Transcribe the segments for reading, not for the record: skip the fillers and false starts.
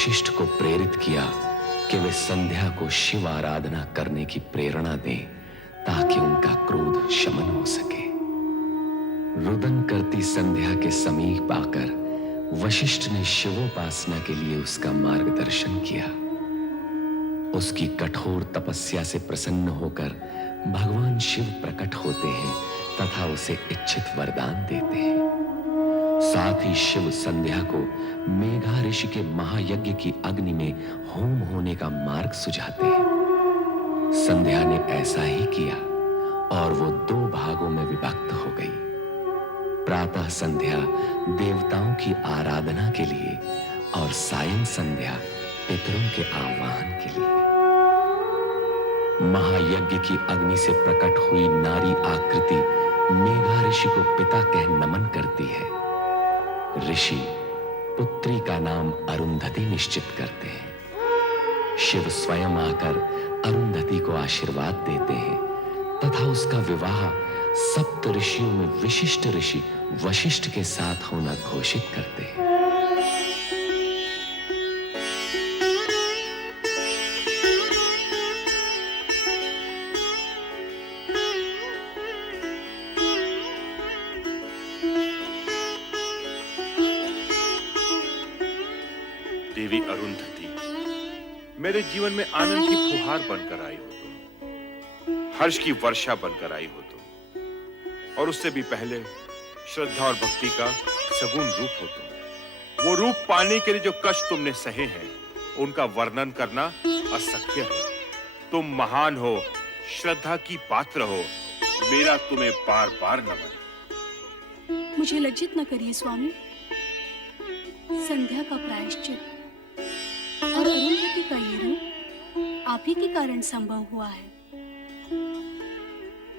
वशिष्ठ को प्रेरित किया कि वे संध्या को शिव आराधना करने की प्रेरणा दें ताकि उनका क्रोध शमन हो सके। रुदन करती संध्या के समीप आकर वशिष्ठ ने शिवोपासना के लिए उसका मार्गदर्शन किया। उसकी कठोर तपस्या से प्रसन्न होकर भगवान शिव प्रकट होते हैं तथा उसे इच्छित वरदान देते हैं। साथ ही शिव संध्या को मेघा ऋषि के महायज्ञ की अग्नि में होम होने का मार्ग सुझाते हैं। संध्या ने ऐसा ही किया और वो 2 भागों में विभक्त हो गई। प्रातः संध्या देवताओं की आराधना के लिए और सायं संध्या पितरों के आह्वान के लिए। महायज्ञ की अग्नि से प्रकट हुई नारी आकृति मेघा ऋषि को पिता कह नमन करती है। ऋषि पुत्री का नाम अरुंधति निश्चित करते हैं। शिव स्वयं आकर अरुंधति को आशीर्वाद देते हैं तथा उसका विवाह सप्त ऋषियों में विशिष्ट ऋषि वशिष्ठ के साथ होना घोषित करते हैं। देवी अरुंधति, मेरे जीवन में आनंद की फुहार बनकर आई हो तुम, हर्ष की वर्षा बनकर आई हो तुम, और उससे भी पहले श्रद्धा और भक्ति का सगुण रूप हो तुम। वो रूप पाने के लिए जो कष्ट तुमने सहे हैं, उनका वर्णन करना असख्य है। तुम महान हो, श्रद्धा की पात्र हो, मेरा तुम्हें बार बार नमन। मुझे लज्जित न करिए स्वामी। संध्या का प्रायश्चित और अरुंधति का ये रूप आप ही के कारण संभव हुआ है।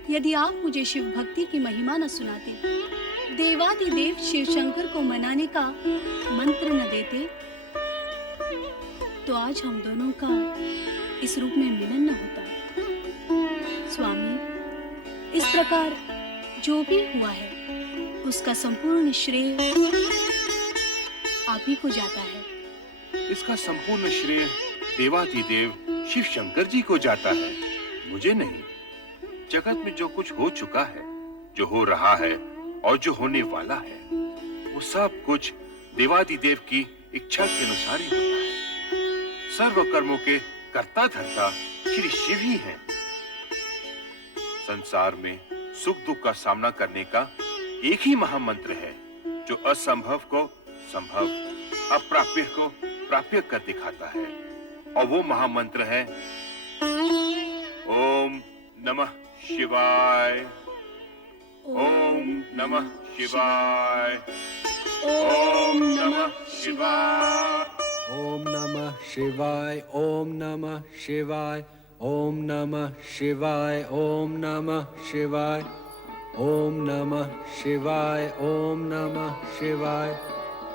यदि आप मुझे शिव भक्ति की महिमा न सुनाते, देवादिदेव शिव शंकर को मनाने का मंत्र न देते, तो आज हम दोनों का इस रूप में मिलन न होता। स्वामी, इस प्रकार जो भी हुआ है उसका संपूर्ण श्रेय आप ही को जाता है। इसका संपूर्ण श्रेय देवादिदेव शिव शंकर जी को जाता है, मुझे नहीं। जगत में जो कुछ हो चुका है, जो हो रहा है और जो होने वाला है, वो सब कुछ देवादिदेव की इच्छा के अनुसार ही होता है। सर्व कर्मों के कर्ता धर्ता श्री शिव ही हैं। संसार में सुख दुख का सामना करने का एक ही महामंत्र है जो असंभव को संभव, अप्राप्य को प्राप्य कर दिखाता है, और वो महामंत्र है ओम नमः शिवाय। ओम नमः शिवाय। ओम नमः शिवाय। ओम नमः शिवाय। ओम नमः शिवाय। ओम नमः शिवाय। ओम नमः शिवाय। ओम नमः शिवाय। ओम नमः शिवाय।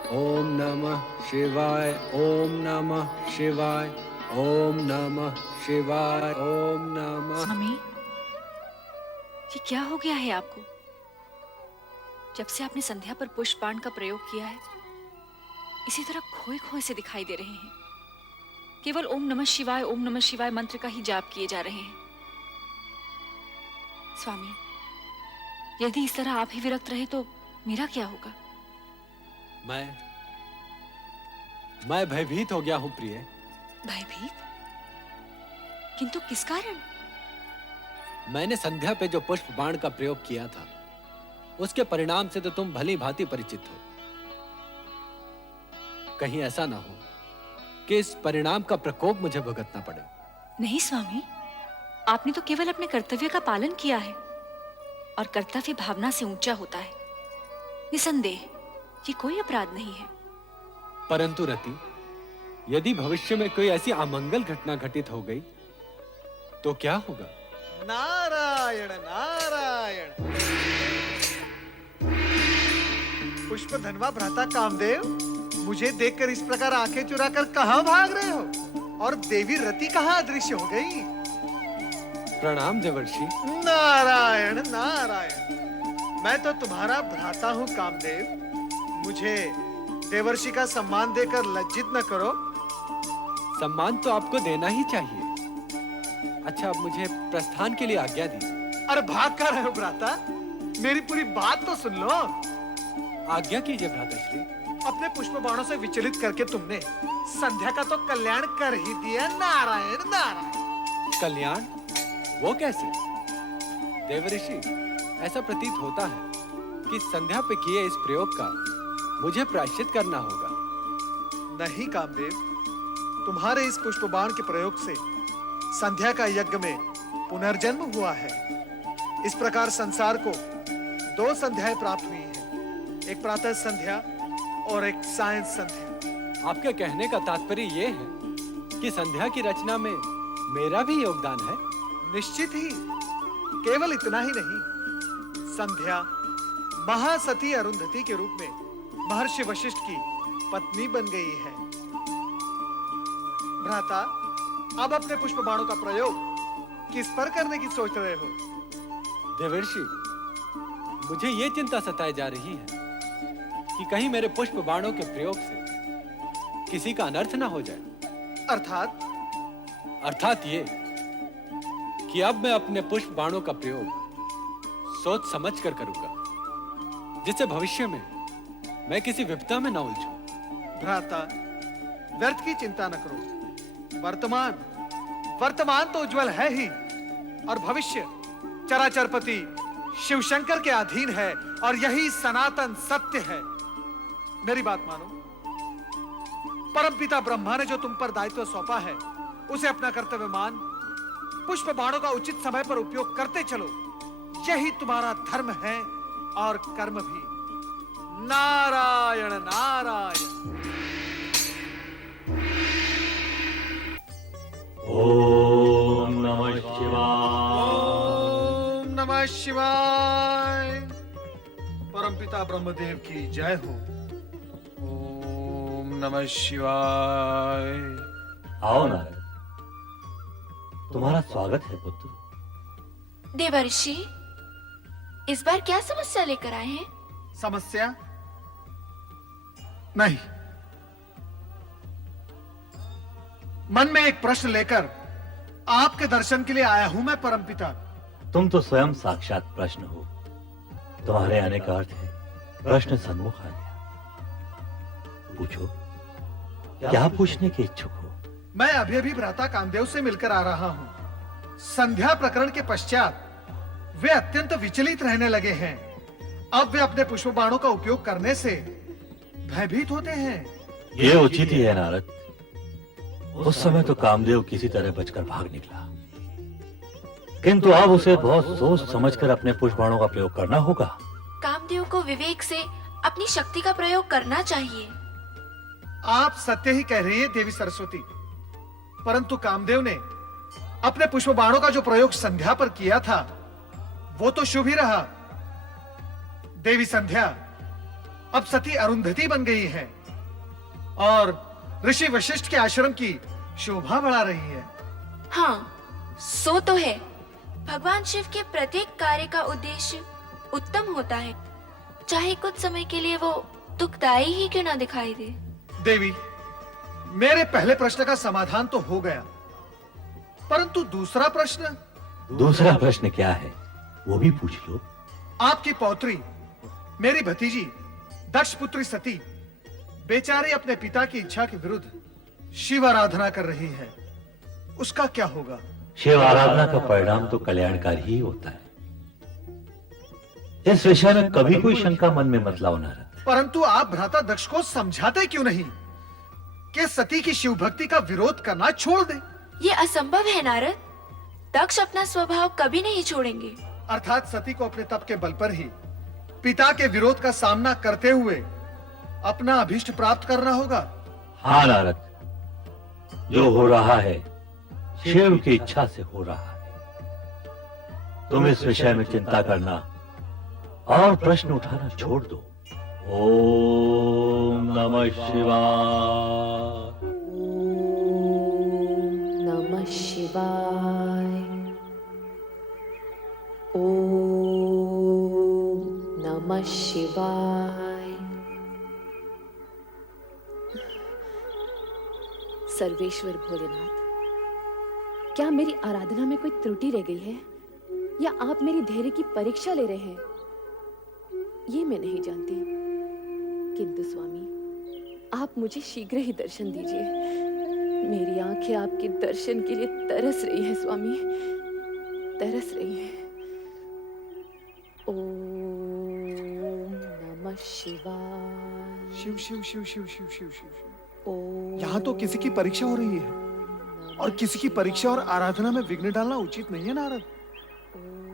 ओम नमः शिवाय। ओम नमः शिवाय। ओम नमः शिवाय। ओम नमः। स्वामी, ये क्या हो गया है आपको? जब से आपने संध्या पर पुष्प बाण का प्रयोग किया है, इसी तरह खोए खोए से दिखाई दे रहे हैं। केवल ओम नमः शिवाय मंत्र का ही जाप किए जा रहे हैं। स्वामी, यदि इस तरह आप ही विरक्त रहे तो मेरा क्या होगा? मैं भयभीत हो गया हूं प्रिय। भयभीत? किंतु किस कारण? मैंने संध्या पे जो पुष्प बाण का प्रयोग किया था, उसके परिणाम से तो तुम भली भांति परिचित हो। कहीं ऐसा ना हो कि इस परिणाम का प्रकोप मुझे भुगतना पड़े। नहीं स्वामी, आपने तो केवल अपने कर्तव्य का पालन किया है, और कर्तव्य भावना से ऊंचा होता है। निसंदेह ये कोई अपराध नहीं है। परंतु रति, यदि भविष्य में कोई ऐसी अमंगल घटना घटित हो गई तो क्या होगा? नारायण नारायण। पुष्प धनवा भ्राता कामदेव, मुझे देखकर इस प्रकार आंखें चुराकर कहां भाग रहे हो? और देवी रति कहां अदृश्य हो गई? प्रणाम देवर्षि। नारायण नारायण। मैं तो तुम्हारा भ्राता हूँ कामदेव। मुझे देवर्षि का सम्मान देकर लज्जित न करो। सम्मान तो आपको देना ही चाहिए। अच्छा, अब मुझे प्रस्थान के लिए आज्ञा दीजिए। अरे भाग कर रहे हो भ्राता? मेरी पूरी बात तो सुन लो। आज्ञा कीजिए भ्राताश्री। अपने पुष्प बाणों से विचलित करके तुमने संध्या का तो कल्याण कर ही दिया। नारायण नारायण। कल्याण? वो कैसे? देवऋषि, ऐसा प्रतीत होता है कि संध्या पे किए इस प्रयोग का मुझे प्रायश्चित करना होगा। नहीं कामदेव, तुम्हारे इस पुष्प बाण के प्रयोग से संध्या का यज्ञ में पुनर्जन्म हुआ है। इस प्रकार संसार को 2 संध्याएं प्राप्त हुई हैं, एक प्रातः संध्या और एक सायं संध्या। आपके कहने का तात्पर्य ये है कि संध्या की रचना में मेरा भी योगदान है? निश्चित ही। केवल इतना ही नहीं, संध्या महासती अरुंधति के रूप में महर्षि वशिष्ठ की पत्नी बन गई है। भ्राता, अब अपने पुष्प बाणों का प्रयोग किस पर करने की सोच रहे हो? देवर्षि, मुझे ये चिंता सताए जा रही है कि कहीं मेरे पुष्प बाणों के प्रयोग से किसी का अनर्थ ना हो जाए। अर्थात ये कि अब मैं अपने पुष्प बाणों का प्रयोग सोच समझ कर करूंगा, जिससे भविष्य में मैं किसी विपदा में न उलझूं। भ्राता, व्यर्थ की चिंता न करो। वर्तमान तो उज्जवल है ही, और भविष्य चराचरपति शिव शंकर के अधीन है, और यही सनातन सत्य है। मेरी बात मानो। परमपिता ब्रह्मा ने जो तुम पर दायित्व सौंपा है, उसे अपना कर्तव्य मान पुष्प बाणों का उचित समय पर उपयोग करते चलो। यही तुम्हारा धर्म है और कर्म भी। नारायण नारायण। ओम नमः शिवाय। ओम नमः शिवाय। परमपिता ब्रह्मदेव की जय हो। ओम नमः शिवाय। आओ नारद, तुम्हारा स्वागत है पुत्र। देवर्षि, इस बार क्या समस्या लेकर आए हैं? समस्या नहीं, मन में एक प्रश्न लेकर आपके दर्शन के लिए आया हूं मैं परमपिता। तुम तो स्वयं साक्षात प्रश्न हो। तुम्हारे आने का अर्थ है प्रश्न सन्मुख आ गया। पूछो, क्या पूछने के इच्छुक हो? मैं अभी अभी भ्राता कामदेव से मिलकर आ रहा हूं। संध्या प्रकरण के पश्चात वे अत्यंत विचलित रहने लगे हैं। अब वे अपने पुष्प बाणों का उपयोग करने से भयभीत होते हैं। ये उचित ही है नारद। उस समय तो कामदेव किसी तरह बचकर भाग निकला, किंतु अब उसे बहुत सोच समझकर अपने पुष्प बाणों का प्रयोग करना होगा। कामदेव को विवेक से अपनी शक्ति का प्रयोग करना चाहिए। आप सत्य ही कह रही हैं देवी सरस्वती, परंतु कामदेव ने अपने पुष्प बाणों का जो प्रयोग संध्या पर किया था, वो तो शुभ ही रहा। देवी संध्या अब सती अरुंधति बन गई है और ऋषि वशिष्ठ के आश्रम की शोभा बढ़ा रही है। हाँ, सो तो है। भगवान शिव के प्रत्येक कार्य का उद्देश्य उत्तम होता है, चाहे कुछ समय के लिए वो दुखदायी ही क्यों ना दिखाई दे। देवी, मेरे पहले प्रश्न का समाधान तो हो गया, परंतु दूसरा प्रश्न क्या है, वो भी पूछ लो। आपकी पौत्री, मेरी भतीजी दक्ष पुत्री सती बेचारी अपने पिता की इच्छा के विरुद्ध शिव आराधना कर रही है। उसका क्या होगा? शिव आराधना का परिणाम तो कल्याणकारी ही होता है। इस विषय में कभी कोई शंका मन में मत लाओ नारद। परंतु आप भ्राता दक्ष को समझाते क्यों नहीं कि सती की शिव भक्ति का विरोध करना छोड़ दे? ये असंभव है नारद। दक्ष अपना स्वभाव कभी नहीं छोड़ेंगे। अर्थात सती को अपने तप के बल पर ही पिता के विरोध का सामना करते हुए अपना अभीष्ट प्राप्त करना होगा। हाँ नारद, जो हो रहा है शिव की इच्छा से हो रहा है। तुम इस विषय में चिंता करना और प्रश्न उठाना छोड़ दो। ओम नमः शिवाय। नमः शिवाय। ओम नमः शिवाय। सर्वेश्वर भोलेनाथ, क्या मेरी आराधना में कोई त्रुटि रह गई है या आप मेरी धैर्य की परीक्षा ले रहे हैं, ये मैं नहीं जानती। किंतु स्वामी, आप मुझे शीघ्र ही दर्शन दीजिए। मेरी आंखें आपके दर्शन के लिए तरस रही हैं स्वामी, तरस रही हैं। ओम नमः शिवाय। शिव शिव शिव शिव शिव शिव शिव। ओम यहाँ तो किसी की परीक्षा हो रही है और किसी की परीक्षा और आराधना में विघ्न डालना उचित नहीं है नारद।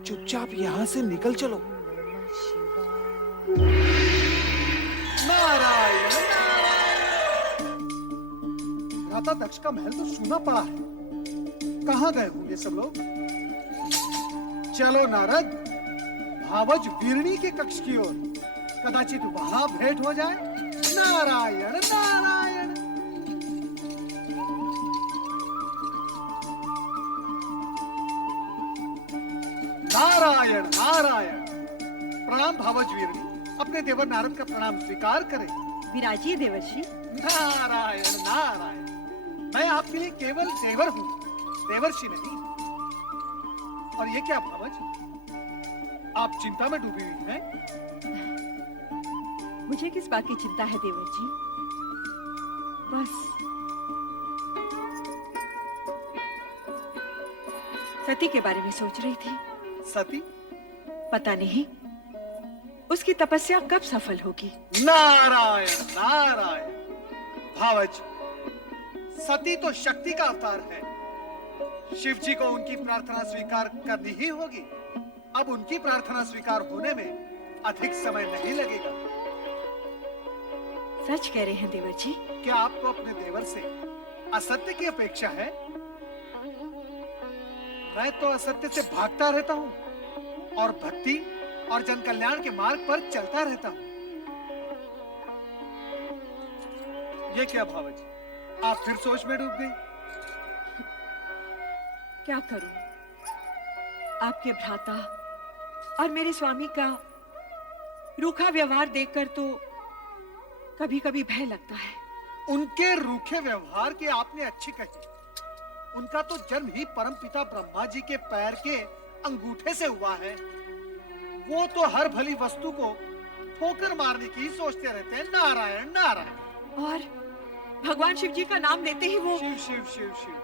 चुपचाप यहाँ से निकल चलो। नमः शिवाय। नारायण भ्राता दक्ष का महल तो सूना पड़ा है, कहाँ गए होंगे सब लोग? चलो नारद, भावज वीरणी के कक्ष की ओर, कदाचित वहां भेंट हो जाए। नारायण नारायण। नारायण नारायण। प्रणाम भावज वीरणी, अपने देवर नारद का प्रणाम स्वीकार करें। विराजिए देवर्षि। नारायण नारायण। मैं आपके लिए केवल देवर हूँ, देवर्षि नहीं। और ये क्या भावज, आप चिंता में डूबी हुई हैं? मुझे किस बात की चिंता है देवर जी? बस सती के बारे में सोच रही थी। सती? पता नहीं उसकी तपस्या कब सफल होगी। नारायण नारायण। भावज, सती तो शक्ति का अवतार है। शिव जी को उनकी प्रार्थना स्वीकार करनी ही होगी। अब उनकी प्रार्थना स्वीकार होने में अधिक समय नहीं लगेगा। सच कह रहे हैं देवर जी। क्या आपको अपने देवर से असत्य की अपेक्षा है? मैं तो असत्य से भागता रहता हूँ और भक्ति और जन कल्याण के मार्ग पर चलता रहता हूँ। ये क्या भावज, आप फिर सोच में डूब गई? क्या करूं, आपके भ्राता और मेरे स्वामी का रूखा व्यवहार देखकर तो कभी कभी भय लगता है। उनके रूखे व्यवहार की आपने अच्छी कही। उनका तो जन्म ही परमपिता ब्रह्मा जी के पैर के अंगूठे से हुआ है। वो तो हर भली वस्तु को ठोकर मारने की सोचते रहते हैं। नारायण नारायण। और भगवान शिव जी का नाम लेते ही वो शिव शिव शिव शिव।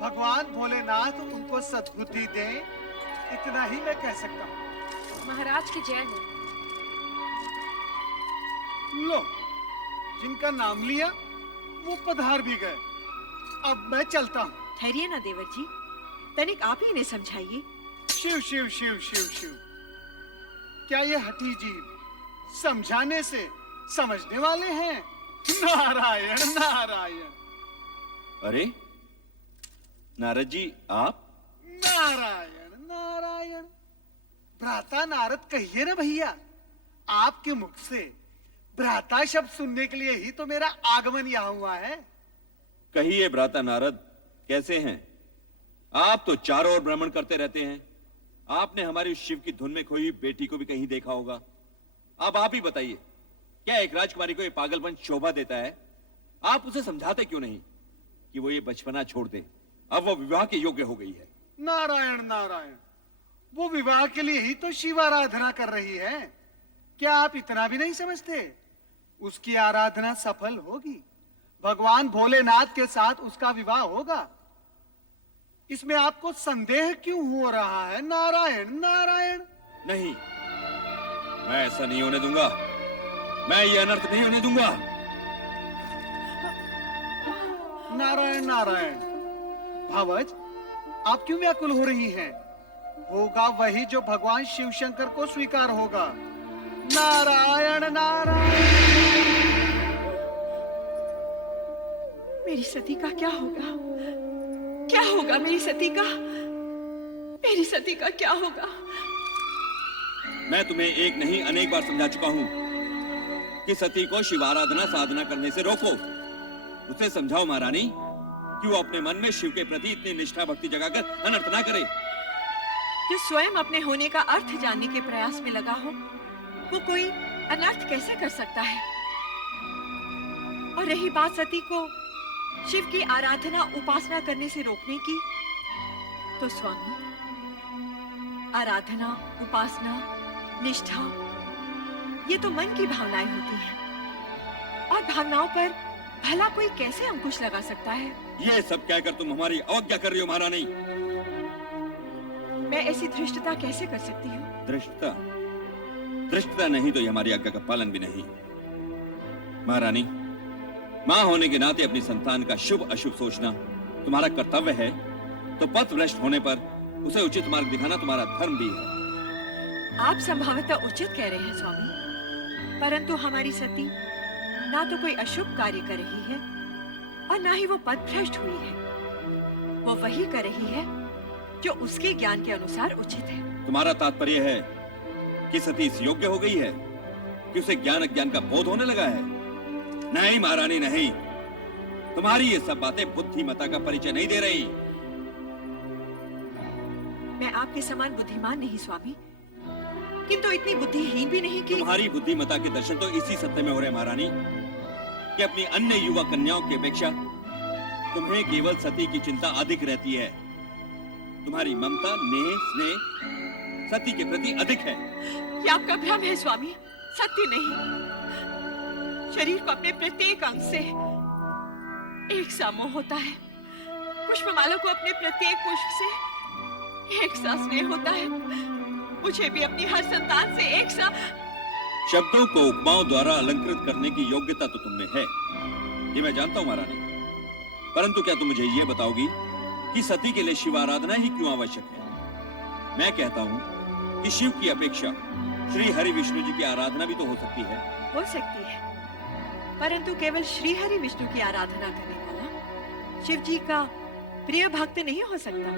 भगवान भोलेनाथ उनको सद्बुद्धि दे, इतना ही मैं कह सकता हूँ। महाराज की जय हो। लो, जिनका नाम लिया वो पधार भी गए। अब मैं चलता हूँ। ठहरिए ना देवर जी, तनिक आप ही इन्हें समझाइए। शिव शिव शिव शिव शिव। क्या ये हठी जीव समझाने से समझने वाले हैं? नारायण नारायण। अरे नारद जी, आप? नारायण नारायण। भ्राता नारद कहिए ना भैया। आपके मुख से भ्राता शब्द सुनने के लिए ही तो मेरा आगमन यहाँ हुआ है। कहिए भ्राता नारद, कैसे हैं आप? तो चारों ओर भ्रमण करते रहते हैं। आपने हमारी शिव की धुन में खोई बेटी को भी कहीं देखा होगा। अब आप ही बताइए, क्या एक राजकुमारी को ये पागलपन शोभा देता है? आप उसे समझाते क्यों नहीं कि वो ये बचपना छोड़ दे? अब वो विवाह के योग्य हो गई है। नारायण नारायण। वो विवाह के लिए ही तो शिव आराधना कर रही है। क्या आप इतना भी नहीं समझते? उसकी आराधना सफल होगी, भगवान भोलेनाथ के साथ उसका विवाह होगा। इसमें आपको संदेह क्यों हो रहा है? नारायण नारायण। नहीं, मैं ऐसा नहीं होने दूंगा। मैं ये अनर्थ नहीं होने दूंगा। नारायण नारायण। भावज, आप क्यों व्याकुल हो रही हैं? होगा वही जो भगवान शिव शंकर को स्वीकार होगा। नारायण नारायण। मेरी सती का क्या होगा? क्या होगा मेरी सती का? मेरी सती का क्या होगा? मैं तुम्हें एक नहीं अनेक बार समझा चुका हूं कि सती को शिवाराधना साधना करने से रोको। उसे समझाओ महारानी कि वो अपने मन में शिव के प्रति इतनी निष्ठा भक्ति जगाकर अनर्थ ना करे। जो स्वयं अपने होने का अर्थ जानने के प्रयास में लगा हो, वो कोई अनर्थ कैसे कर सकता है? और रही बात सती को शिव की आराधना उपासना करने से रोकने की, तो स्वामी आराधना, उपासना, निष्ठा ये तो मन की भावनाएं होती हैं, और भावनाओं पर भला कोई कैसे अंकुश लगा सकता है? ये सब कहकर तुम हमारी अवज्ञा कर रही हो महारानी। मैं ऐसी धृष्टता कैसे कर सकती हूँ? धृष्टता? धृष्टता नहीं तो ये हमारी आज्ञा का पालन भी नहीं। महारानी, मां होने के नाते अपनी संतान का शुभ अशुभ सोचना तुम्हारा कर्तव्य है, तो पथ भ्रष्ट होने पर उसे उचित मार्ग दिखाना तुम्हारा धर्म भी है। आप संभवतः उचित कह रहे हैं स्वामी, परंतु हमारी सती ना तो कोई अशुभ कार्य कर रही है और ना ही वो पथ भ्रष्ट हुई है। वो वही कर रही है जो उसके ज्ञान के अनुसार उचित है। तुम्हारा तात्पर्य है कि सती इस योग्य हो गई है कि उसे ज्ञान अज्ञान का बोध होने लगा है? नहीं महारानी नहीं, तुम्हारी ये सब बातें बुद्धिमता का परिचय नहीं दे रही। मैं आपके समान बुद्धिमान नहीं स्वामी, किंतु इतनी बुद्धिहीन भी नहीं कि तुम्हारी बुद्धिमता के दर्शन तो इसी सत्य में हो रहे महारानी कि अपनी अन्य युवा कन्याओं की अपेक्षा तुम्हें केवल सती की चिंता अधिक रहती है। तुम्हारी ममता, नेह, स्नेह सती के प्रति अधिक है। ये आपका भ्रम है स्वामी, सत्य नहीं। शरीर को अपने प्रत्येक अंग से एक सा मोह होता है, पुष्पमाला को अपने प्रत्येक पुष्प से एक सा स्नेह होता है, मुझे भी अपनी हर संतान से एक सा। शब्दों को उपमाओं द्वारा अलंकृत करने की योग्यता तो तुमने है, ये मैं जानता हूँ महारानी, परंतु क्या तुम मुझे ये बताओगी कि सती के लिए शिव आराधना ही क्यों आवश्यक है? मैं कहता हूँ कि शिव की अपेक्षा श्री हरि विष्णु जी की आराधना भी तो हो सकती है। हो सकती है, परंतु केवल श्री हरि विष्णु की आराधना करने वाला शिव जी का प्रिय भक्त नहीं हो सकता।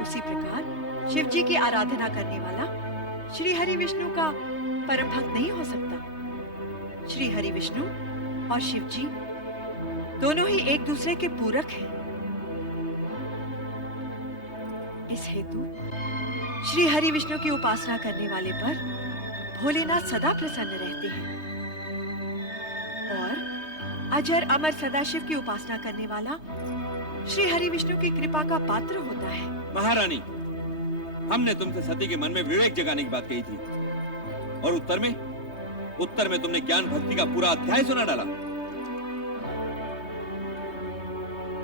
उसी प्रकार शिव जी की आराधना करने वाला श्री हरि विष्णु का परम भक्त नहीं हो सकता। श्री हरि विष्णु और शिव जी दोनों ही एक दूसरे के पूरक हैं। इस हेतु श्री हरि विष्णु की उपासना करने वाले पर भोलेनाथ सदा प्रसन्न रहते हैं, और अजर अमर सदाशिव की उपासना करने वाला श्री हरि विष्णु की कृपा का पात्र होता है। महारानी, हमने तुमसे सती के मन में विवेक जगाने की बात कही थी, और उत्तर में तुमने ज्ञान भक्ति का पूरा अध्याय सुना डाला।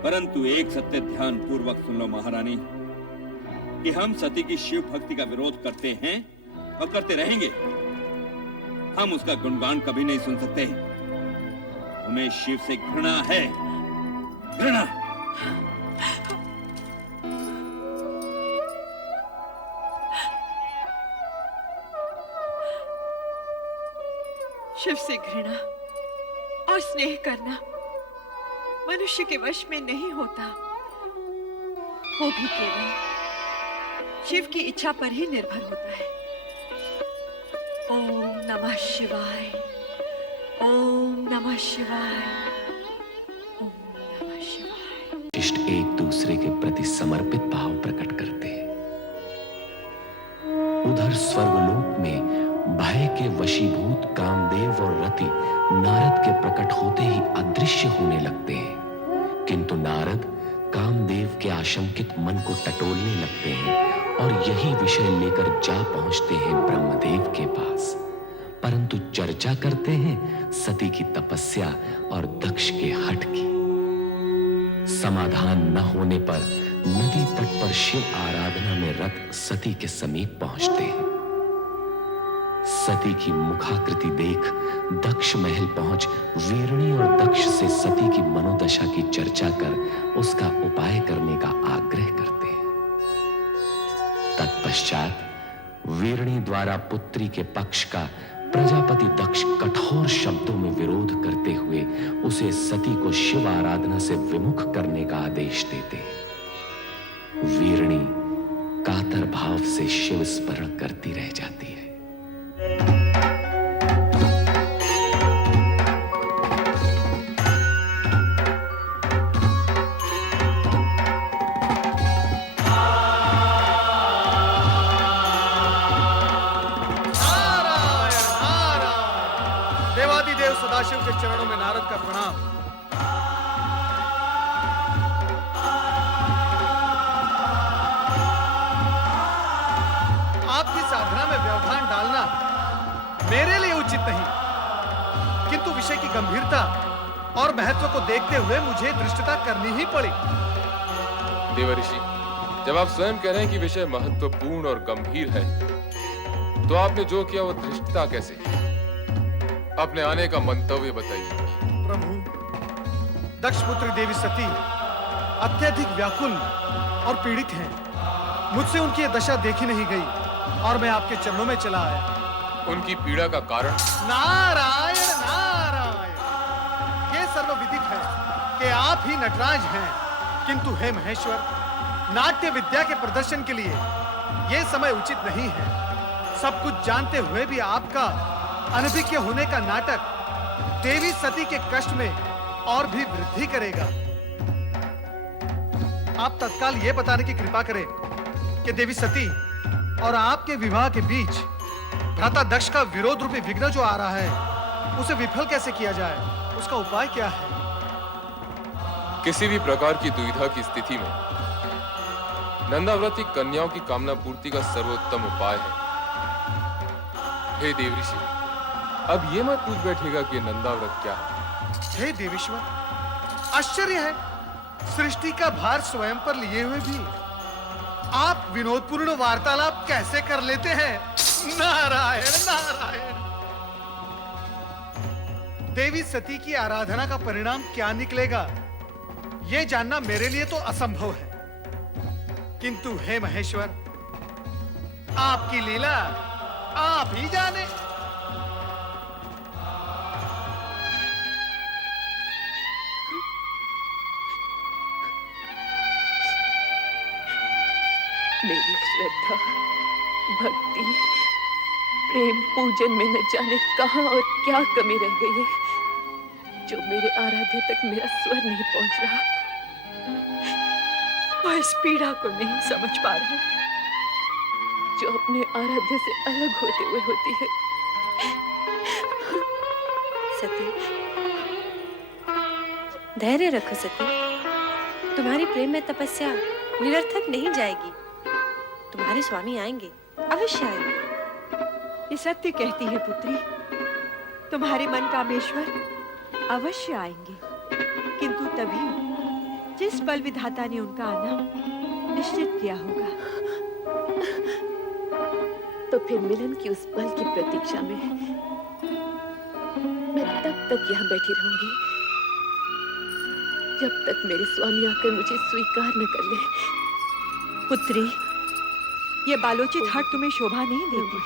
परंतु एक सत्य ध्यान पूर्वक सुन लो महारानी, कि हम सती की शिव भक्ति का विरोध करते हैं और करते रहेंगे। हम उसका गुणगान कभी नहीं सुन सकते। हमें शिव से घृणा है, घृणा। शिव से घृणा और स्नेह करना मनुष्य के वश में नहीं होता, वो भी केवल शिव की इच्छा पर ही निर्भर होता है। ओम नमः शिवाय, ओम नमः शिवाय, ओम नमः शिवाय। इष्ट एक दूसरे के प्रति समर्पित भाव प्रकट करते हैं। उधर स्वर्गलोक में भय के वशीभूत कामदेव और रति नारद के प्रकट होते ही अदृश्य होने लगते हैं, किंतु नारद कामदेव के आशंकित मन को टटोलने लगते हैं और यही विषय लेकर जा पहुंचते हैं ब्रह्मदेव के पास, परंतु चर्चा करते हैं सती की तपस्या और दक्ष के हठ की। समाधान न होने पर नदी तट पर शिव आराधना में रत सती के समीप पहुंचते हैं। सती की मुखाकृति देख दक्ष महल पहुंच वीरणी और दक्ष से सती की मनोदशा की चर्चा कर उसका उपाय करने का आग्रह करते हैं। तत्पश्चात वीरणी द्वारा पुत्री के पक्ष का प्रजापति दक्ष कठोर शब्दों में विरोध करते हुए उसे सती को शिव आराधना से विमुख करने का आदेश देते हैं। वीरणी कातर भाव से शिव स्मरण करती रह जाती है। देवादिदेव सदाशिव के चरणों में नारद का प्रणाम। उचित नहीं, किंतु विषय की गंभीरता और महत्व को देखते हुए मुझे धृष्टता करनी ही पड़ी। देवर्षि, जब आप स्वयं कह रहे हैं कि विषय महत्वपूर्ण और गंभीर है, तो आपने जो किया वो धृष्टता कैसे? अपने आने का मंतव्य बताइए। प्रभु, दक्षपुत्री देवी सती अत्यधिक व्याकुल और पीड़ित हैं। मुझसे उनकी ये दशा देखी नहीं गई और मैं आपके चरणों में चला आया। उनकी पीड़ा का कारण? नारायण नारायण, ये सर्वविदित है कि आप ही नटराज हैं, किंतु हे महेश्वर, नाट्य विद्या के प्रदर्शन के लिए ये समय उचित नहीं है। सब कुछ जानते हुए भी आपका अनभिज्ञ होने का नाटक देवी सती के कष्ट में और भी वृद्धि करेगा। आप तत्काल ये बताने की कृपा करें कि देवी सती और आपके विवाह के बीच भ्राता दक्ष का विरोध रूपी विघ्न जो आ रहा है, उसे विफल कैसे किया जाए, उसका उपाय क्या है? किसी भी प्रकार की दुविधा की स्थिति में नंदाव्रत की कन्याओं की कामना पूर्ति का सर्वोत्तम उपाय है। हे देवऋषि, अब ये मत पूछ बैठेगा कि नंदाव्रत क्या है। हे देवेश्वर, आश्चर्य है, सृष्टि का भार स्वयं पर लिए हुए भी आप विनोदपूर्ण वार्तालाप कैसे कर लेते हैं? नारायण नारायण। देवी सती की आराधना का परिणाम क्या निकलेगा, यह जानना मेरे लिए तो असंभव है, किंतु हे महेश्वर, आपकी लीला आप ही जाने। मेरी श्रद्धा, भक्ति, प्रेम पूजन में न जाने कहां और क्या कमी रह गई है, जो मेरे आराध्य तक मेरा स्वर नहीं पहुंच रहा। वह इस पीड़ा को नहीं समझ पा रहा, जो अपने आराध्य से अलग होते हुए होती है। सती, धैर्य रखो सती, तुम्हारी प्रेम में तपस्या निरर्थक नहीं जाएगी। तुम्हारे स्वामी आएंगे, अवश्य आएंगे। ये सत्य कहती है पुत्री, तुम्हारे मन कामेश्वर अवश्य आएंगे, किंतु तभी जिस बल विधाता ने उनका आना निश्चित किया होगा। तो फिर मिलन की उस पल की प्रतीक्षा में मैं तब तक यहाँ बैठी रहूंगी जब तक मेरे स्वामी आकर मुझे स्वीकार न कर ले। पुत्री, ये बालोचित हट तुम्हें शोभा नहीं देती।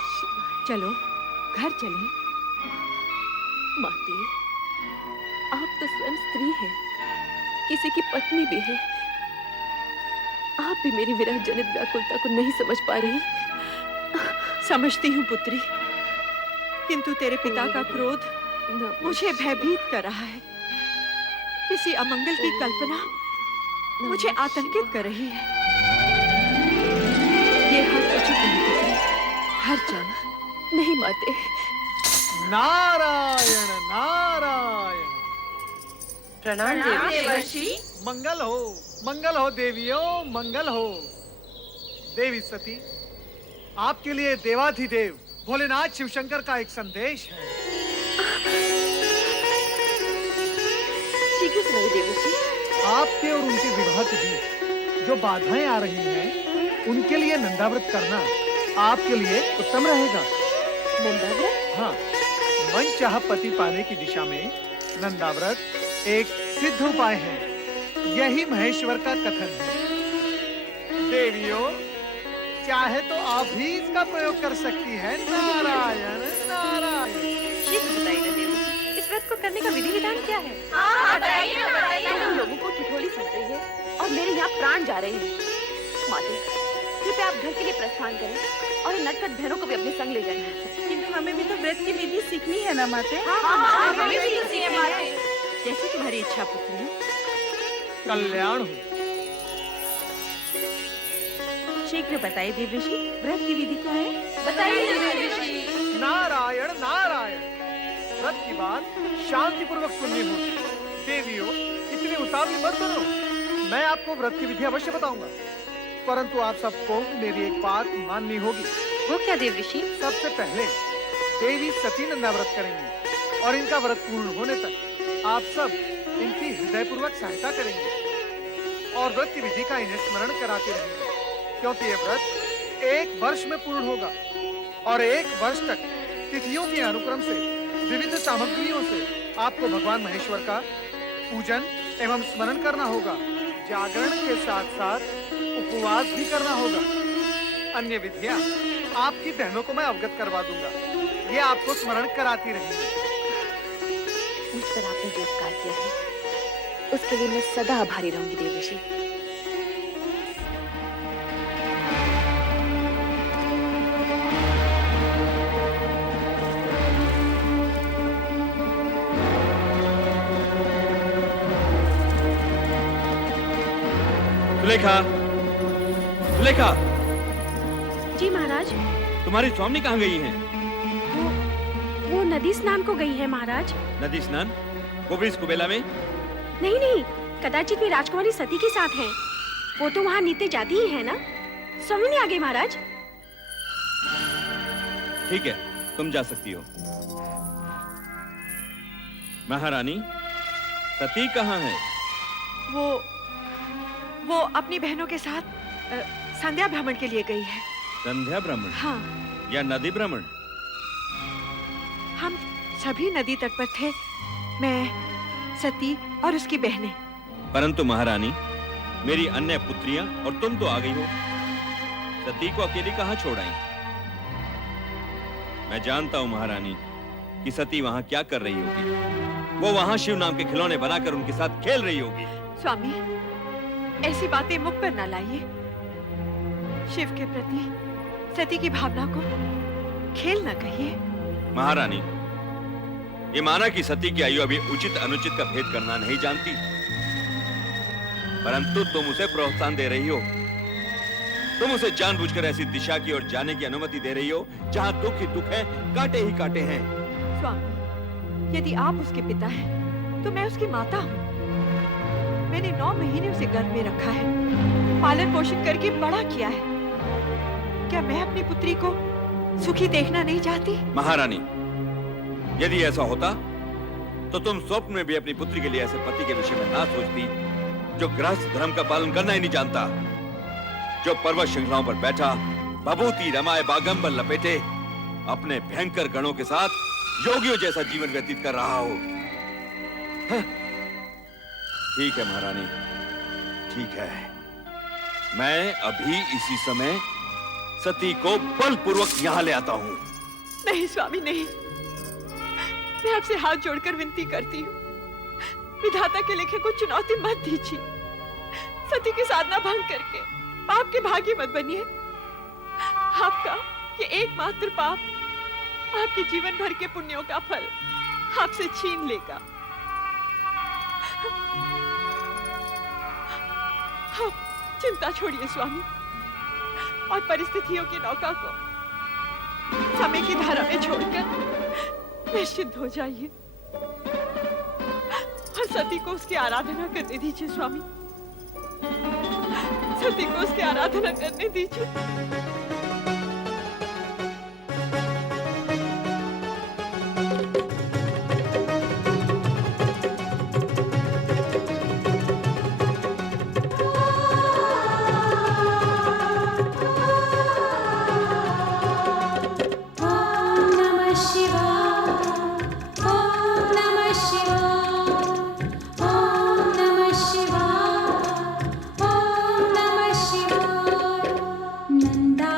चलो घर चलें। माते, आप तो स्वयं स्त्री हैं, किसी की पत्नी भी है। आप भी मेरी विरह जनित व्याकुलता को नहीं समझ पा रही। समझती हूँ पुत्री, किंतु तेरे पिता का क्रोध मुझे भयभीत कर रहा है। किसी अमंगल की कल्पना मुझे आतंकित कर रही है। ये हट उचित नहीं पुत्री, घर चल। नहीं माते। नारायण नारायण। प्रणाम देवर्षि। मंगल हो देवियों, मंगल हो। देवी सती, आपके लिए देवाधिदेव भोलेनाथ शिवशंकर का एक संदेश है। शीघ्र सुनाइए देवर्षि। आपके और उनके विवाह के बीच जो बाधाएं आ रही हैं, उनके लिए नंदाव्रत करना आपके लिए उत्तम रहेगा। नंदाव्रत? हाँ, मनचाहा पति पाने की दिशा में नंदाव्रत एक सिद्ध उपाय है। यही महेश्वर का कथन है। देवियों, चाहे तो आप भी इसका प्रयोग कर सकती हैं। नारायण नारायण। शीघ्र बताइए ना देवर्षि, इस व्रत को करने का विधि विधान क्या है? तुम लोगों को ठिठोली सुन रही है और मेरे यहाँ प्राण जा रहे हैं। माते, कृपया आप घर के लिए प्रस्थान करें और नटखट बहनों को भी अपने संग ले जाएं। किंतु हमें भी तो व्रत की विधि सीखनी है ना माते। हमें भी तो सीखनी है। जैसी तुम्हारी इच्छा पुत्री। कल्याण हो। शीघ्र बताइए देवर्षि, व्रत की विधि क्या है? बताइए देवर्षि। नारायण नारायण। व्रत की बात शांति पूर्वक सुननी होगी। देवियों, इतनी उतावली मत करो। मैं आपको व्रत की विधि अवश्य बताऊंगा, परंतु आप सबको मेरी एक बात माननी होगी। वो क्या देवर्षि? सबसे पहले देवी सती नंदा व्रत करेंगी और इनका व्रत पूर्ण होने तक आप सब इनकी हृदयपूर्वक सहायता करेंगे और व्रत की विधि का इन्हें स्मरण कराते रहेंगे, क्योंकि ये व्रत 1 वर्ष में पूर्ण होगा और 1 वर्ष तक तिथियों के अनुक्रम से विविध सामग्रियों से आपको भगवान महेश्वर का पूजन एवं स्मरण करना होगा। जागरण के साथ साथ उपवास भी करना होगा। अन्य विधियां आपकी बहनों को मैं अवगत करवा दूंगा, ये आपको स्मरण कराती रहेंगी। मुझ पर आपने जो उपकार किया है उसके लिए मैं सदा आभारी रहूंगी देवर्षि। सुलेखा, सुलेखा, जी महाराज। तुम्हारी स्वामी कहाँ गई हैं? वो नदी स्नान को गई है महाराज। नदी स्नान? वो भी इस कुबेला में? नहीं नहीं, कदाचित वे राजकुमारी सती के साथ हैं। वो तो वहाँ नीचे जाती ही है ना। स्वामी नहीं आ गई महाराज। ठीक है, तुम जा सकती हो। महारानी, सती कहाँ है? वो अपनी बहनों के साथ संध्या भ्रमण के लिए गई है। संध्या भ्रमण? हाँ, या नदी भ्रमण? हम सभी नदी तट पर थे, मैं, सती और उसकी बहनें। परंतु महारानी, मेरी अन्य पुत्रियां और तुम तो आ गई हो। सती को अकेली कहाँ छोड़ आई? मैं जानता हूँ महारानी कि सती वहाँ क्या कर रही होगी। वो वहाँ शिव नाम के खिलौने बनाकर उनके साथ खेल रही होगी। स्वामी, ऐसी बातें मुख पर न लाइए। शिव के प्रति सती की भावना को खेल न कहिए। महारानी, ये माना कि सती की आयु अभी उचित अनुचित का भेद करना नहीं जानती, परंतु तुम उसे प्रोत्साहन दे रही हो। तुम उसे जानबूझकर ऐसी दिशा की ओर जाने की अनुमति दे रही हो जहां दुख ही दुख है, कांटे ही कांटे हैं। स्वामी, यदि आप उसके पिता हैं, तो मैं उसकी माता हूँ। मैंने 9 महीने उसे गर्भ में रखा है, पालन पोषण करके बड़ा किया है। क्या मैं अपनी पुत्री को सुखी देखना नहीं चाहती? महारानी, यदि ऐसा होता तो तुम स्वप्न में भी अपनी पुत्री के लिए ऐसे पति के विषय में ना सोचती जो गृहस्थ धर्म का पालन करना ही नहीं जानता, जो पर्वत श्रृंखलाओं पर बैठा भभूति रमाए बागंबर लपेटे अपने भयंकर गणों के साथ योगियों जैसा जीवन व्यतीत कर रहा हो। ठीक है महारानी, ठीक है। मैं अभी इसी समय सती को बलपूर्वक यहाँ ले आता हूँ। नहीं स्वामी, नहीं। मैं आपसे हाथ जोड़कर विनती करती हूँ, विधाता के लिखे को चुनौती मत दीजिए। सती की साधना भंग करके पाप के भागी मत बनिए। आपका ये एकमात्र पाप आपके जीवन भर के पुण्यों का फल आपसे छीन लेगा। आप चिंता छोड़िए स्वामी, और परिस्थितियों की नौका को समय की धारा में छोड़कर निश्चिंत हो जाइए और सती को उसकी आराधना करने दीजिए। स्वामी, सती को उसकी आराधना करने दीजिए। नंदा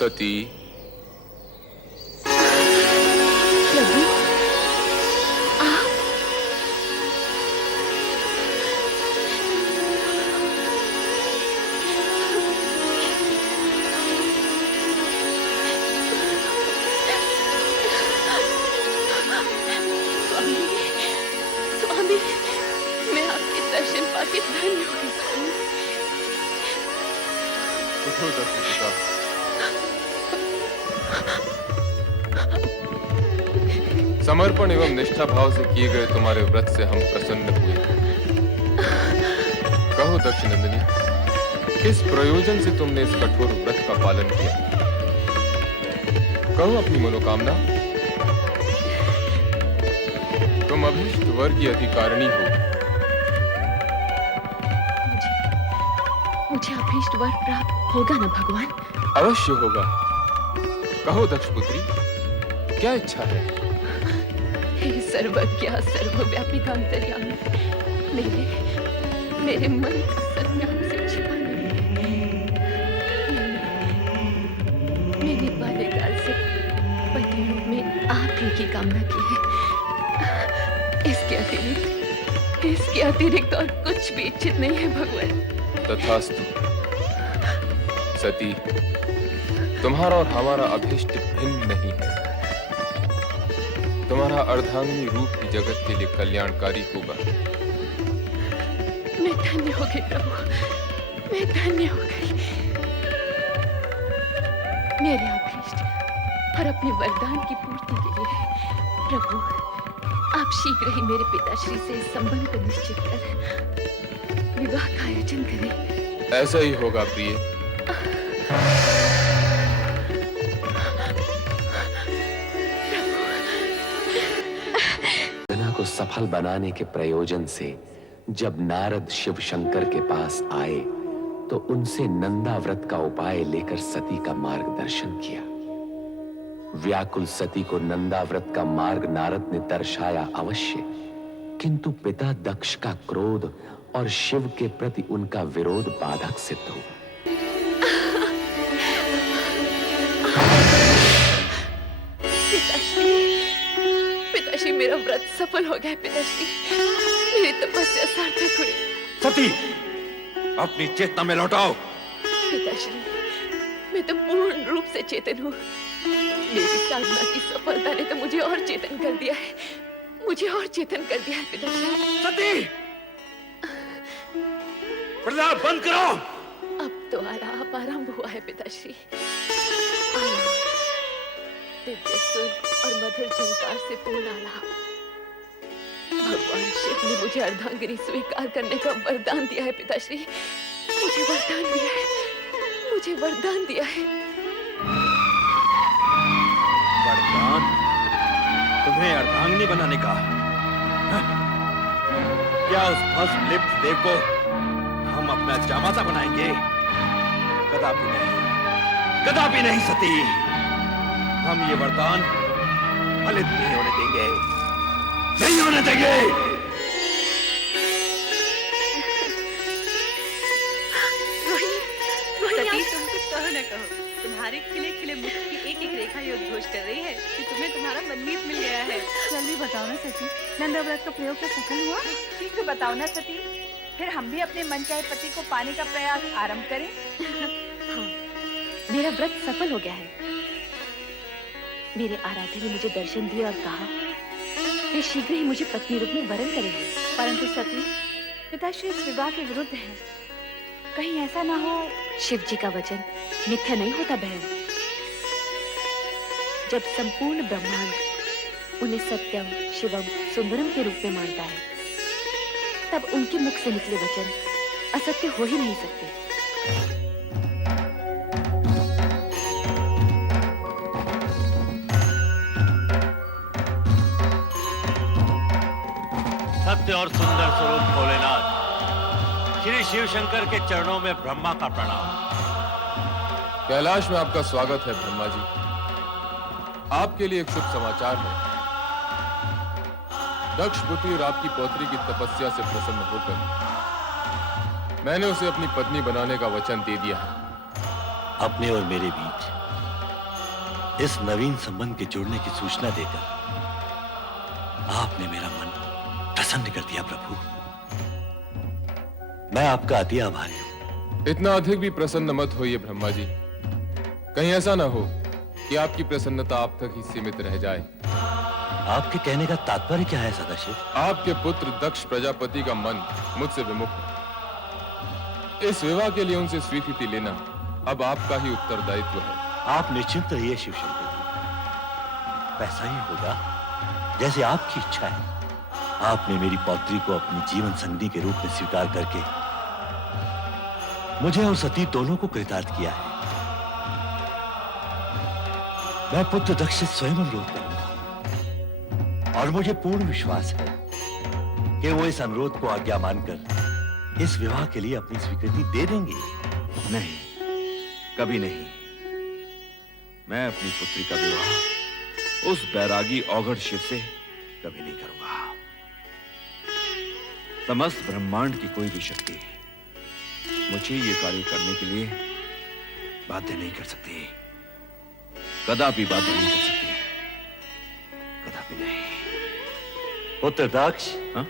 सती, प्रभु आप स्वामी, स्वामी, मैं आपके दर्शन पाके धन्य हो गई स्वामी। उठो दक्ष पिता। समर्पण एवं निष्ठा भाव से किए गए तुम्हारे व्रत से हम प्रसन्न हुए। कहो दक्ष नंदिनी, किस प्रयोजन से तुमने इस कठोर व्रत का पालन किया? कहो अपनी मनोकामना। तुम अभीष्ट वर की अधिकारिणी हो। मुझे अभीष्ट वर प्राप्त होगा ना भगवान? अवश्य होगा। कहो दक्ष पुत्री, क्या इच्छा है? हे सर्वज्ञ सर्वव्यापी अंतर्यामी, मेरे मन का सत्य हमसे छिपा नहीं है। मैंने बाल्यकाल से पति रूप में आप ही की कामना की है। इसके अतिरिक्त और कुछ भी इच्छित नहीं है भगवान। तथास्तु। सती, तुम्हारा और हमारा अभीष्ट भिन्न नहीं है। तुम्हारा अर्धांगिनी रूप ही जगत के लिए कल्याणकारी होगा। मैं धन्य हो गई प्रभु, मैं धन्य हो गई। मेरे अभीष्ट और अपने वरदान की पूर्ति के लिए प्रभु आप शीघ्र ही मेरे पिताश्री से इस संबंध को निश्चित कर विवाह का आयोजन करें। ऐसा ही होगा प्रिय। योजना को सफल बनाने के प्रयोजन से जब नारद शिव शंकर के पास आए तो उनसे नंदा व्रत का उपाय लेकर सती का मार्गदर्शन किया। व्याकुल सती को नंदा व्रत का मार्ग नारद ने दर्शाया अवश्य, किंतु पिता दक्ष का क्रोध और शिव के प्रति उनका विरोध बाधक सिद्ध हुआ। पिताश्री, मेरा व्रत सफल हो गया। पिताश्री, मेरी तपस्या सार्थक हुई। सती, अपनी चेतना में लौटाओ। पिताश्री, मैं तो पूर्ण रूप से चेतन हूँ। मेरी साधना की सफलता ने तो मुझे और चेतन कर दिया है, मुझे और चेतन कर दिया है पिताश्री। सती, प्रलाप बंद करो। अब तो आलाप आरंभ हुआ है पिताश्री। आलाप, दिव्य सुर और मधुर झंकार से पूर्ण आलाप। भगवान शिव ने मुझे अर्धांगिनी स्वीकार करने का वरदान दिया है पिताश्री। मुझे वरदान दिया है, मुझे वरदान दिया है। वरदान? तुम्हें अर्धांगिनी बनाने का? क्या उस भस्म लिप्त देव को हम अपना जामाता बनाएंगे? कदापि नहीं, कदापि नहीं सती। हम ये वरदान फलित नहीं होने देंगे, नहीं होने देंगे। सती, तुम कुछ कहो न कहो, तुम्हारे खिले खिले मुख की एक एक रेखा ये उद्घोष कर रही है कि तुम्हें तुम्हारा मनमीत मिल गया है। जल्दी बताओ ना सती, नंदा व्रत का प्रयोग तो सफल हुआ? शीघ्र बताओ ना सती, फिर हम भी अपने मन चाहे पति को पाने का प्रयास आरंभ करें। हाँ, मेरा व्रत सफल हो गया है। मेरे आराध्य ने मुझे दर्शन दिया और कहा वे शीघ्र ही मुझे पत्नी रूप में वरण करेंगे। परंतु सती, पिताश्री इस विवाह के विरुद्ध है। कहीं ऐसा ना हो। शिव जी का वचन मिथ्या नहीं होता बहन। जब संपूर्ण ब्रह्मांड उन्हें सत्यम शिवम सुंदरम के रूप में मानता है, तब उनके मुख से निकले वचन असत्य हो ही नहीं सकते। सत्य और सुंदर स्वरूप भोलेनाथ, श्री शिव शंकर के चरणों में ब्रह्मा का प्रणाम। कैलाश में आपका स्वागत है ब्रह्मा जी। आपके लिए एक शुभ समाचार है। दक्ष पुत्री और आपकी पौत्री की तपस्या से प्रसन्न होकर मैंने उसे अपनी पत्नी बनाने का वचन दे दिया है। अपने और मेरे बीच इस नवीन संबंध के जुड़ने की सूचना देकर आपने मेरा मन प्रसन्न कर दिया प्रभु। मैं आपका अति आभारी हूं। इतना अधिक भी प्रसन्न मत होइए ब्रह्मा जी। कहीं ऐसा ना हो कि आपकी प्रसन्नता आप तक ही सीमित रह जाए। आपके कहने का तात्पर्य क्या है सदाशिव? आपके पुत्र दक्ष प्रजापति का मन मुझसे विमुख है। इस विवाह के लिए उनसे स्वीकृति लेना अब आपका ही उत्तरदायित्व है। आप निश्चिंत रहिए शिव शंकर जी, वैसा ही होगा जैसे आपकी इच्छा है। आपने मेरी पौत्री को अपनी जीवन संगी के रूप में स्वीकार करके मुझे और सती दोनों को कृतार्थ किया है। मैं पुत्र दक्ष से स्वयं अनुरोध करूंगा और मुझे पूर्ण विश्वास है कि वो इस अनुरोध को आज्ञा मानकर इस विवाह के लिए अपनी स्वीकृति दे देंगे। नहीं, कभी नहीं। मैं अपनी पुत्री का विवाह उस बैरागी औघड़ शिव से कभी नहीं करूंगा। समस्त ब्रह्मांड की कोई भी शक्ति मुझे ये कार्य करने के लिए बाध्य नहीं कर सकती, कदापि बाध्य नहीं कर सकती, कदापि नहीं। पुत्र दक्ष, हाँ?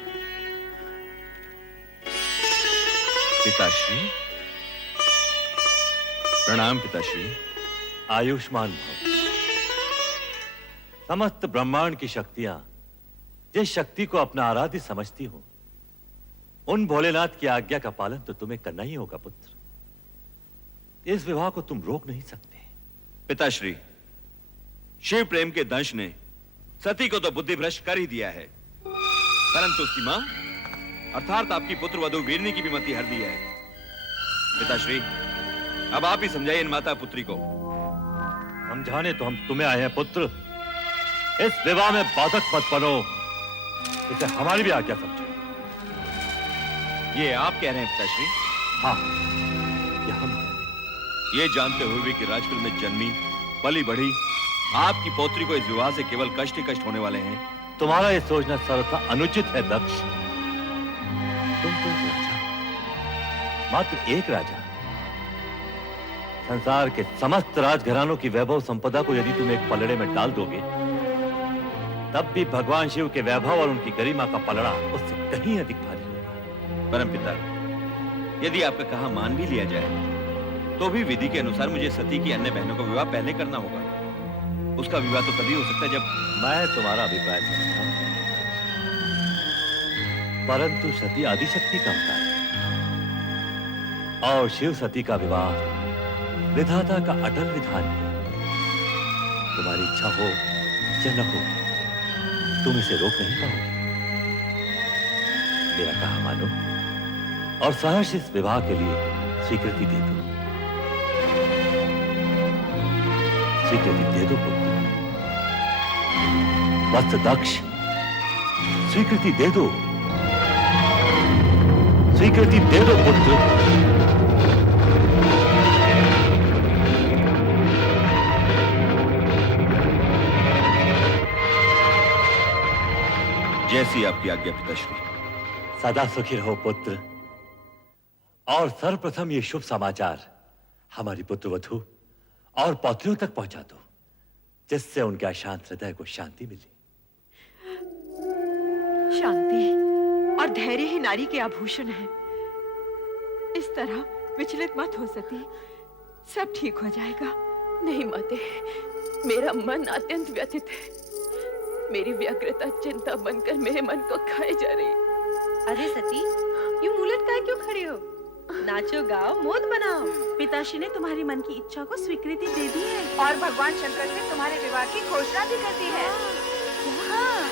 पिताश्री, प्रणाम पिताश्री। आयुष्मान भव। समस्त ब्रह्मांड की शक्तियां जिस शक्ति को अपना आराध्य समझती हो, उन भोलेनाथ की आज्ञा का पालन तो तुम्हें करना ही होगा पुत्र। इस विवाह को तुम रोक नहीं सकते। पिताश्री, शिव प्रेम के दंश ने सती को तो बुद्धि भ्रष्ट कर ही दिया है, परंतु उसकी मां अर्थात आपकी पुत्र वधु वीरनी की भी मति हर दी है। पिताश्री, अब आप ही समझाइए इन माता पुत्री को। समझाने तो हम तुम्हें आए हैं पुत्र। इस विवाह में बाधक मत बनो, इसे हमारी भी आज्ञा समझो। ये आप कह रहे हैं पिताश्री? हाँ, ये हम कह रहे हैं। ये जानते हुए भी कि राजकुल में जन्मी पली बढ़ी आपकी पौत्री को इस विवाह से केवल कष्ट ही कष्ट होने वाले हैं। तुम्हारा ये सोचना सर्वथा अनुचित है दक्ष। तुम तो एक राजा, मात्र एक राजा। संसार के समस्त राजघरानों की वैभव संपदा को यदि तुम एक पलड़े में डाल दोगे, तब भी भगवान शिव के वैभव और उनकी गरिमा का पलड़ा उससे कहीं अधिक भारी होगा। परमपिता, यदि आपका कहा मान भी लिया जाए तो भी विधि के अनुसार मुझे सती की अन्य बहनों का विवाह पहले करना होगा। उसका विवाह तो तभी हो सकता है जब मैं तुम्हारा अभिप्राय समझता हूं, परंतु सती आदिशक्ति का अवतार है और शिव सती का विवाह विधाता का अटल विधान है। तुम्हारी इच्छा हो या न हो, तुम इसे रोक नहीं पाओगे। मेरा कहा मानो और सहर्ष इस विवाह के लिए स्वीकृति दे दो। स्वीकृति दे दो पुत्र। वत्स दक्ष, स्वीकृति दे दो, स्वीकृति दे दो पुत्र। जैसी आपकी आज्ञा पिताश्री। सदा सुखी रहो पुत्र। और सर्वप्रथम ये शुभ समाचार हमारी पुत्र वधु और पौत्रियों तक पहुंचा दो, जिससे उनके अशांत हृदय को शांति मिले। शांति और धैर्य ही नारी के आभूषण है। इस तरह विचलित मत हो सती, सब ठीक हो जाएगा। नहीं माते, मेरा मन अत्यंत व्यथित है। मेरी व्यग्रता चिंता बनकर मेरे मन को खाए जा रही। अरे सती, यूं उलट कर क्यों खड़े हो? नाचो गाओ, मोद बनाओ। पिताश्री ने तुम्हारी मन की इच्छा को स्वीकृति दे दी है और भगवान शंकर से तुम्हारे विवाह की घोषणा भी कर दी है। हाँ।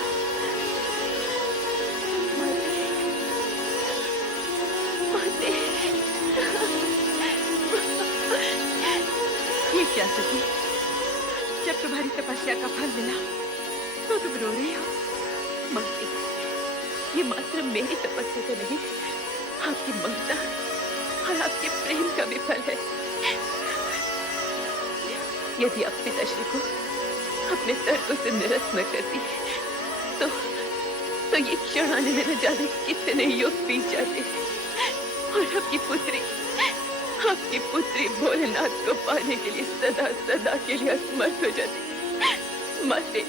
माते, ये क्या सती, जब तुम्हारी तपस्या का फल मिला तो तुम रो रही हो? माते, ये मात्र मेरी तपस्या तो नहीं, आपकी ममता और आपके प्रेम का भी फल है। यदि आप पिताश्री को अपने तर्कों से निरस्त न करती, तो ये क्षण आने में न जाने कितने योग बीत जाते और आपकी पुत्री आपकी पुत्री भोलेनाथ को पाने के लिए सदा सदा के लिए असमर्थ हो जाती। माते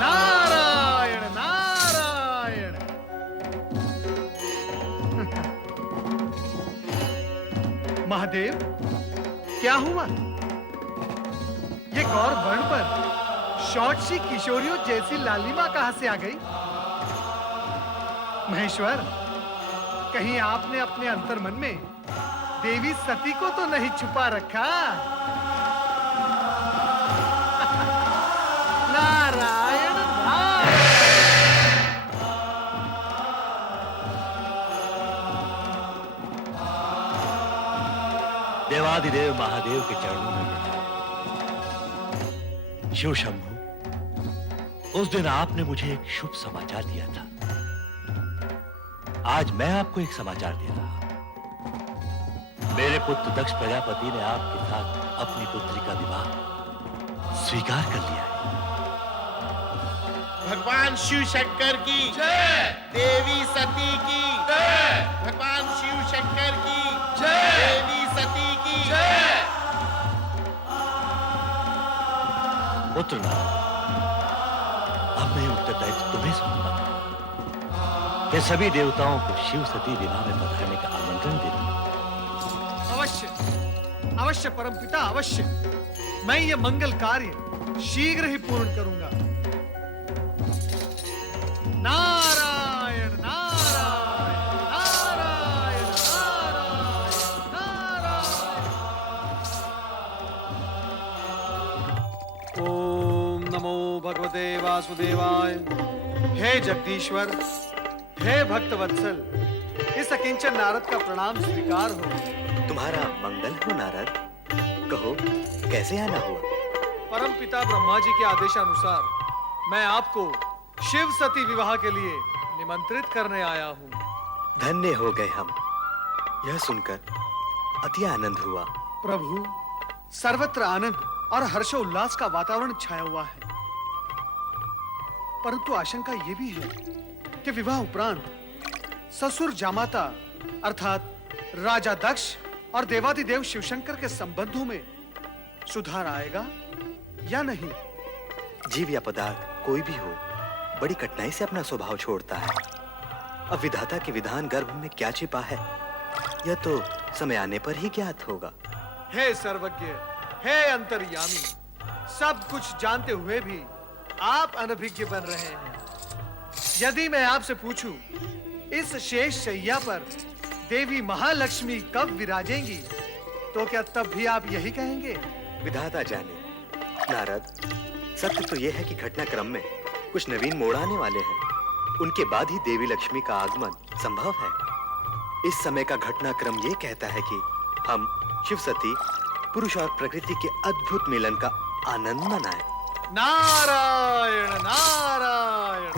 नारायण नारायण। महादेव, क्या हुआ? ये गौर वर्ण पर शॉर्ट सी किशोरियों जैसी लालिमा कहां से आ गई? महेश्वर, कहीं आपने अपने अंतर्मन में देवी सती को तो नहीं छुपा रखा? नारायण नारायण। देवादिदेव महादेव के चरणों में प्रणाम। शिव शंभु, उस दिन आपने मुझे एक शुभ समाचार दिया था। आज मैं आपको एक समाचार दे रहा हूं। मेरे पुत्र दक्ष प्रजापति ने आपके साथ अपनी पुत्री का विवाह स्वीकार कर लिया है। भगवान शिव शंकर की जय, देवी सती की जय, भगवान शिव शंकर की जय, देवी सती की जय। पुत्र नारद, अब मैं उत्तरदायित्व तुम्हें सौंपता हूं कि सभी देवताओं को शिव सती विवाह में पधारने का आमंत्रण देता हूं। अवश्य अवश्य परमपिता, अवश्य। मैं ये मंगल कार्य शीघ्र ही पूर्ण करूंगा। नारायण नारायण नारायण नारायण। ओम नमो भगवते वासुदेवाय। हे जगदीश्वर, हे भक्तवत्सल, इस अकिंचन नारद का प्रणाम स्वीकार हो। तुम्हारा मंगल हो नारद। कहो, कैसे आना हुआ? परम पिता ब्रह्मा जी के आदेशानुसार मैं आपको शिव सती विवाह के लिए निमंत्रित करने आया हूँ। धन्य हो गए हम। यह सुनकर अति आनंद हुआ। प्रभु, सर्वत्र आनंद और हर्षोल्लास का वातावरण छाया हुआ है, परंतु आशंका ये भी है कि विवाह उपरांत ससुर जामाता अर्थात राजा दक्ष और देवादिदेव शिवशंकर के संबंधों में सुधार आएगा या नहीं? जीव या पदार्थ कोई भी हो, बड़ी कठिनाई से अपना स्वभाव छोड़ता है। अब विधाता के विधान गर्भ में क्या छिपा है, यह तो समय आने पर ही ज्ञात होगा। हे सर्वज्ञ, हे अंतर्यामी, सब कुछ जानते हुए भी आप अनभिज्ञ बन रहे हैं। यदि मैं आपसे पूछूं, इस शेष शैया पर देवी महालक्ष्मी कब विराजेंगी, तो क्या तब भी आप यही कहेंगे? विधाता जाने। नारद, सत्य तो यह है कि घटनाक्रम में कुछ नवीन मोड़ आने वाले हैं। उनके बाद ही देवी लक्ष्मी का आगमन संभव है। इस समय का घटनाक्रम ये कहता है कि हम शिव सती, पुरुष और प्रकृति के अद्भुत मिलन का आनंद मनाएं। नारायण नारायण।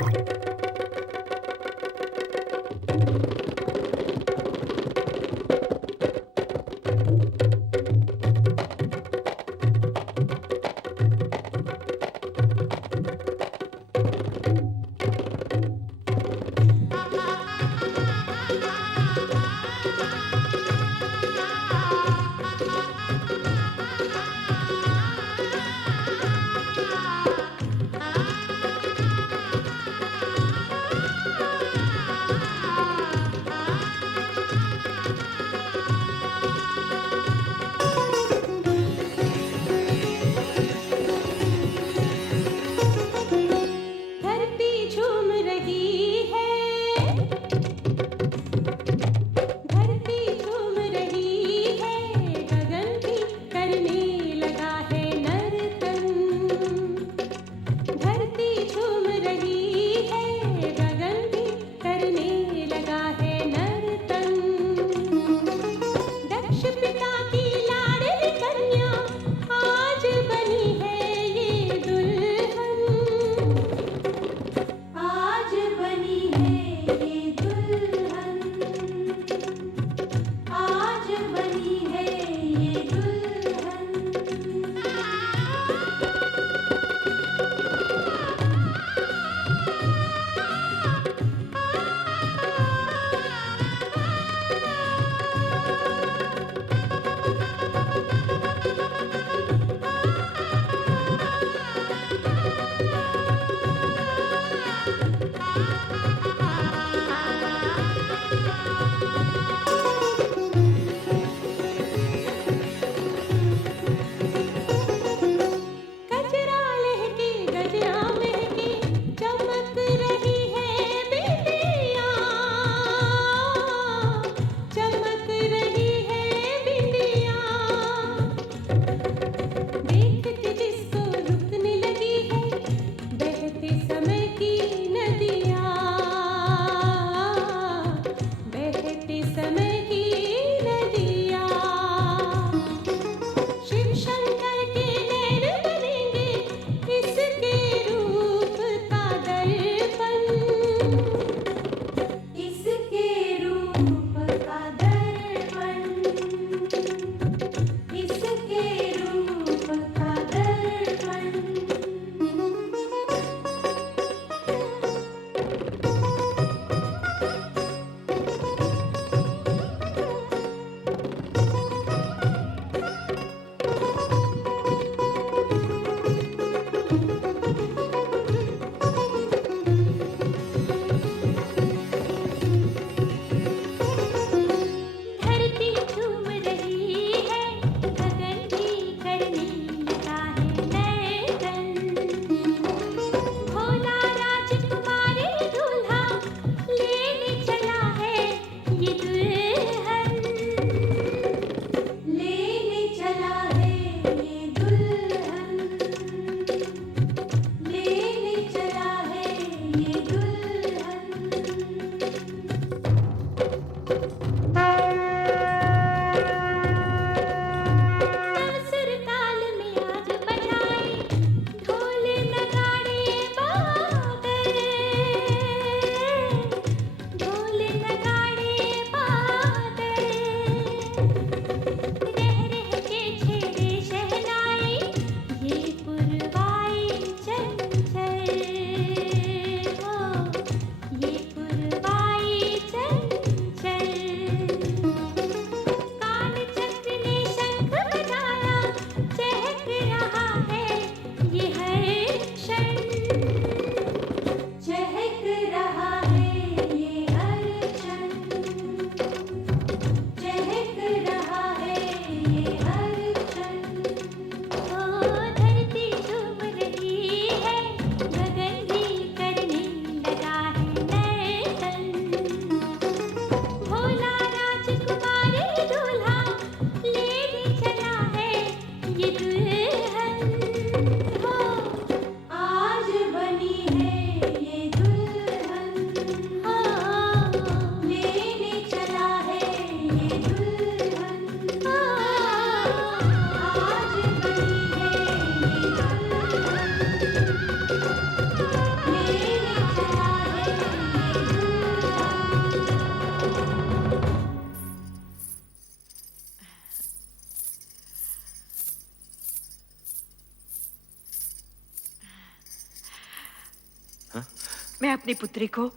मैं अपनी पुत्री को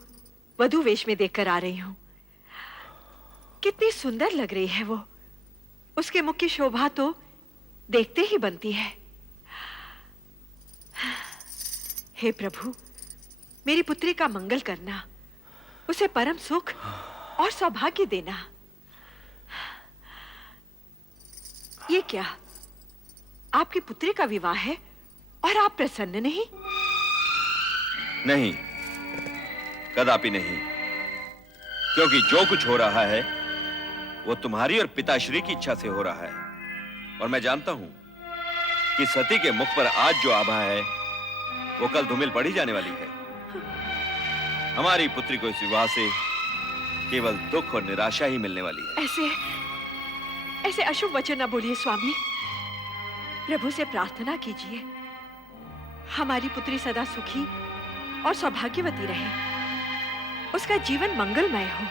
वधू वेश में देखकर आ रही हूँ। कितनी सुंदर लग रही है वो। उसके मुख की शोभा तो देखते ही बनती है। हे प्रभु, मेरी पुत्री का मंगल करना, उसे परम सुख और सौभाग्य देना। ये क्या, आपकी पुत्री का विवाह है और आप प्रसन्न नहीं? नहीं, कदापि नहीं, क्योंकि जो कुछ हो रहा है वो तुम्हारी और पिताश्री की इच्छा से हो रहा है। और मैं जानता हूं कि सती के मुख पर आज जो आभा है वो कल धूमिल पड़ी जाने वाली है। हमारी पुत्री को इस विवाह से केवल दुख और निराशा ही मिलने वाली है। ऐसे अशुभ वचन न बोलिए स्वामी। प्रभु से प्रार्थना कीजिए, हमारी पुत्री सदा सुखी और सौभाग्यवती रहे, उसका जीवन मंगलमय हो।